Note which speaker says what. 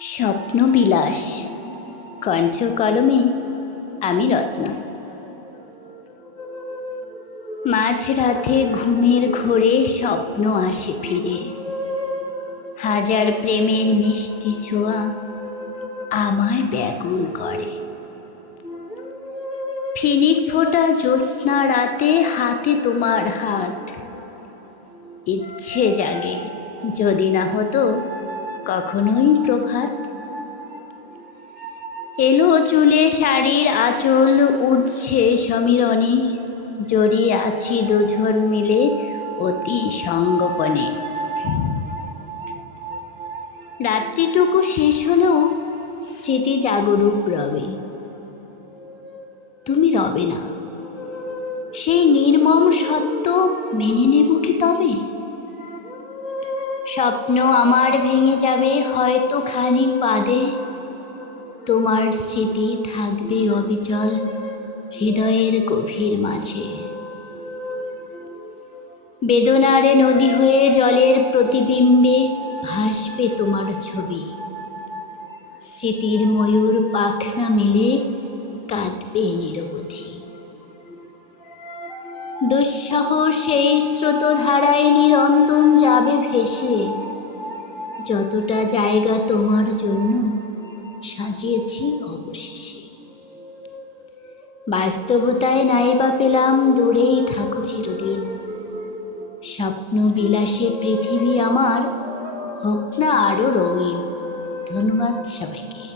Speaker 1: স্বপ্ন বিলাস কণ্ঠ কলমে আমি রত্ন। মাঝরাতে ঘুমের ঘোরে স্বপ্ন আসে ফিরে। হাজার প্রেমের মিষ্টি ছোঁয়া আমায় ব্যাকুল করে। ফিনিক ফোটা জ্যোৎস্না রাতে হাতে তোমার হাত। ইচ্ছে জাগে যদি না হতো কখনোই প্রভাত। এলো চুলে শাড়ির আঁচল উঠছে সমীরণে। জড়িয়ে আছি দুজন মিলে অতি সঙ্গপনে। রাত্রিটুকু শেষ হলেও স্মৃতি জাগরূপ রবে। তুমি রবে না। সেই নির্মম সত্য মেনে নেব কি তবে? স্বপ্ন আমার ভেঙে যাবে হয়তো খানিক বাদে। তোমার স্মৃতি থাকবে অবিচল হৃদয়ের গভীর মাঝে। বেদনারে নদী হয়ে জলের প্রতিবিম্বে ভাসবে তোমার ছবি। স্মৃতির ময়ূর পাখনা মেলে কাঁদবে নিরবধি। দুঃসহ সেই স্রোতধারায় নিরন্তন ভেসে, যতটা জায়গা তোমার জন্য সাজিয়েছি অবশেষে। বাস্তবতায় নাইবা পেলাম দূরেই থাকো চিরদিন। স্বপ্ন বিলাসে পৃথিবী আমার, হোক না আরও রঙিন। ধন্যবাদ সবাইকে।